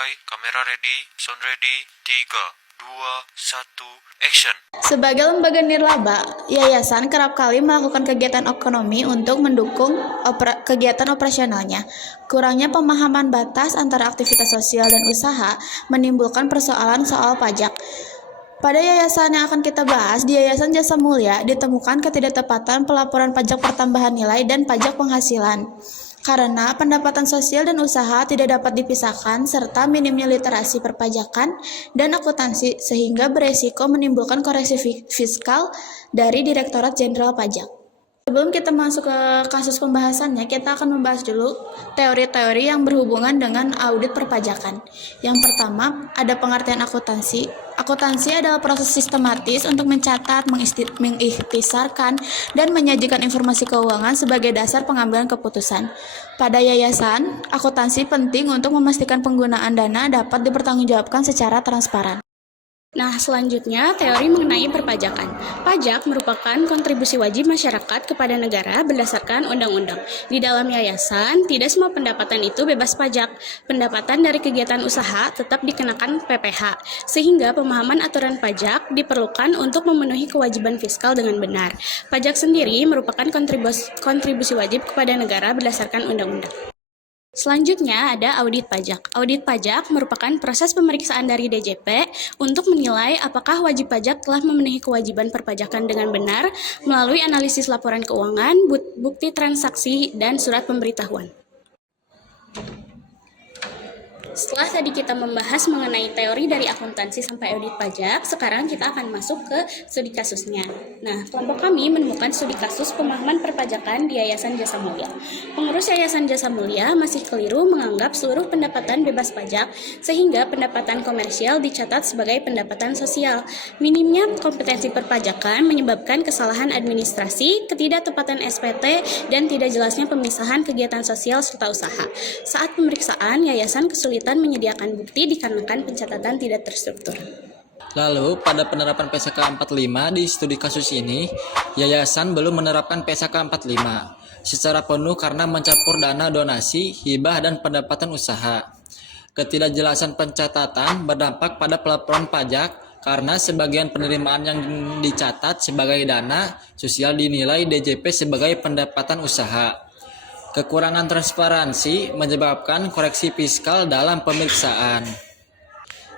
Mulai, kamera ready, sound ready, 3, 2, 1, action. Sebagai lembaga nirlaba, yayasan kerap kali melakukan kegiatan ekonomi untuk mendukung kegiatan operasionalnya. Kurangnya pemahaman batas antara aktivitas sosial dan usaha menimbulkan persoalan soal pajak. Pada yayasan yang akan kita bahas, di Yayasan Jasa Mulia, ditemukan ketidaktepatan pelaporan pajak pertambahan nilai dan pajak penghasilan. Karena pendapatan sosial dan usaha tidak dapat dipisahkan, serta minimnya literasi perpajakan dan akuntansi, sehingga beresiko menimbulkan koreksi fiskal dari Direktorat Jenderal Pajak. Sebelum kita masuk ke kasus pembahasannya, kita akan membahas dulu teori-teori yang berhubungan dengan audit perpajakan. Yang pertama, ada pengertian akuntansi. Akuntansi adalah proses sistematis untuk mencatat, mengikhtisarkan, dan menyajikan informasi keuangan sebagai dasar pengambilan keputusan. Pada yayasan, akuntansi penting untuk memastikan penggunaan dana dapat dipertanggungjawabkan secara transparan. Nah, selanjutnya teori mengenai perpajakan. Pajak merupakan kontribusi wajib masyarakat kepada negara berdasarkan undang-undang. Di dalam yayasan, tidak semua pendapatan itu bebas pajak. Pendapatan dari kegiatan usaha tetap dikenakan PPh, sehingga pemahaman aturan pajak diperlukan untuk memenuhi kewajiban fiskal dengan benar. Pajak sendiri merupakan kontribusi wajib kepada negara berdasarkan undang-undang. Selanjutnya ada audit pajak. Audit pajak merupakan proses pemeriksaan dari DJP untuk menilai apakah wajib pajak telah memenuhi kewajiban perpajakan dengan benar melalui analisis laporan keuangan, bukti transaksi, dan surat pemberitahuan. Setelah tadi kita membahas mengenai teori dari akuntansi sampai audit pajak, sekarang kita akan masuk ke studi kasusnya. Nah, kelompok kami menemukan studi kasus pemahaman perpajakan di Yayasan Jasa Mulia. Pengurus Yayasan Jasa Mulia masih keliru menganggap seluruh pendapatan bebas pajak, sehingga pendapatan komersial dicatat sebagai pendapatan sosial. Minimnya kompetensi perpajakan menyebabkan kesalahan administrasi, ketidaktepatan SPT, dan tidak jelasnya pemisahan kegiatan sosial serta usaha. Saat pemeriksaan, yayasan kesulitan menyediakan bukti dikarenakan pencatatan tidak terstruktur. Lalu, pada penerapan PSK 45 di studi kasus ini, yayasan belum menerapkan PSK 45 secara penuh karena mencampur dana donasi, hibah, dan pendapatan usaha. Ketidakjelasan pencatatan berdampak pada pelaporan pajak karena sebagian penerimaan yang dicatat sebagai dana sosial dinilai DJP sebagai pendapatan usaha. Kekurangan transparansi menyebabkan koreksi fiskal dalam pemeriksaan.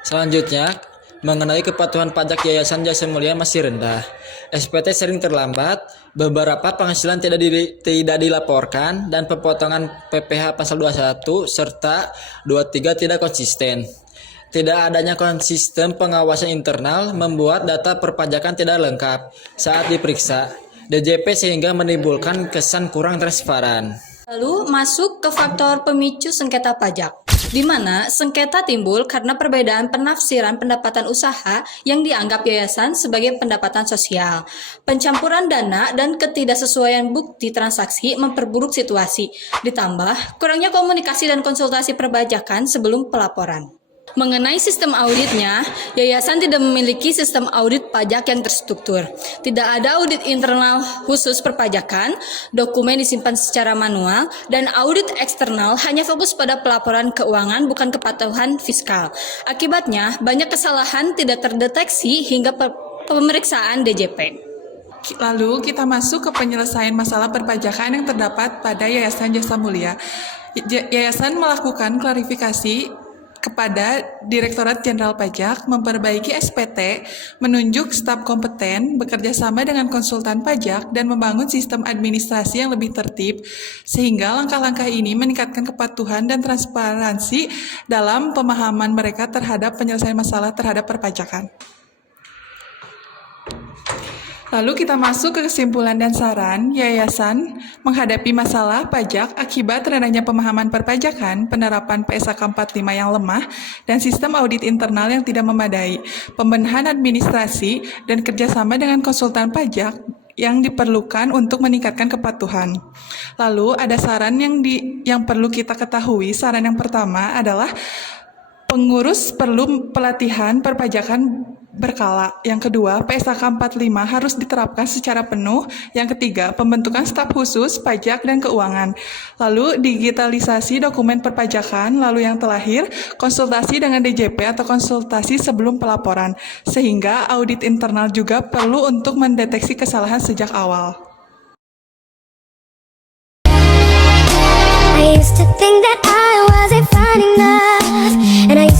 Selanjutnya, mengenai kepatuhan pajak Yayasan Jasa Mulia masih rendah. SPT sering terlambat, beberapa penghasilan tidak dilaporkan, dan pemotongan PPh pasal 21 serta 23 tidak konsisten. Tidak adanya konsisten pengawasan internal membuat data perpajakan tidak lengkap saat diperiksa DJP sehingga menimbulkan kesan kurang transparan. Lalu masuk ke faktor pemicu sengketa pajak, di mana sengketa timbul karena perbedaan penafsiran pendapatan usaha yang dianggap yayasan sebagai pendapatan sosial. Pencampuran dana dan ketidaksesuaian bukti transaksi memperburuk situasi, ditambah kurangnya komunikasi dan konsultasi perpajakan sebelum pelaporan. Mengenai sistem auditnya, yayasan tidak memiliki sistem audit pajak yang terstruktur. Tidak ada audit internal khusus perpajakan, dokumen disimpan secara manual, dan audit eksternal hanya fokus pada pelaporan keuangan bukan kepatuhan fiskal. Akibatnya, banyak kesalahan tidak terdeteksi hingga pemeriksaan DJP. Lalu kita masuk ke penyelesaian masalah perpajakan yang terdapat pada Yayasan Jasa Mulia. Yayasan melakukan klarifikasi kepada Direktorat Jenderal Pajak, memperbaiki SPT, menunjuk staf kompeten, bekerja sama dengan konsultan pajak, dan membangun sistem administrasi yang lebih tertib, sehingga langkah-langkah ini meningkatkan kepatuhan dan transparansi dalam pemahaman mereka terhadap penyelesaian masalah terhadap perpajakan. Lalu kita masuk ke kesimpulan dan saran. Yayasan menghadapi masalah pajak akibat rendahnya pemahaman perpajakan, penerapan PSK 45 yang lemah, dan sistem audit internal yang tidak memadai, pembenahan administrasi, dan kerjasama dengan konsultan pajak yang diperlukan untuk meningkatkan kepatuhan. Lalu ada saran yang perlu kita ketahui. Saran yang pertama adalah pengurus perlu pelatihan perpajakan berkala. Yang kedua, PSAK 45 harus diterapkan secara penuh. Yang ketiga, pembentukan staf khusus pajak dan keuangan. Lalu, digitalisasi dokumen perpajakan. Lalu yang terakhir, konsultasi dengan DJP atau konsultasi sebelum pelaporan. Sehingga audit internal juga perlu untuk mendeteksi kesalahan sejak awal. I used to think that I wasn't fine enough, and I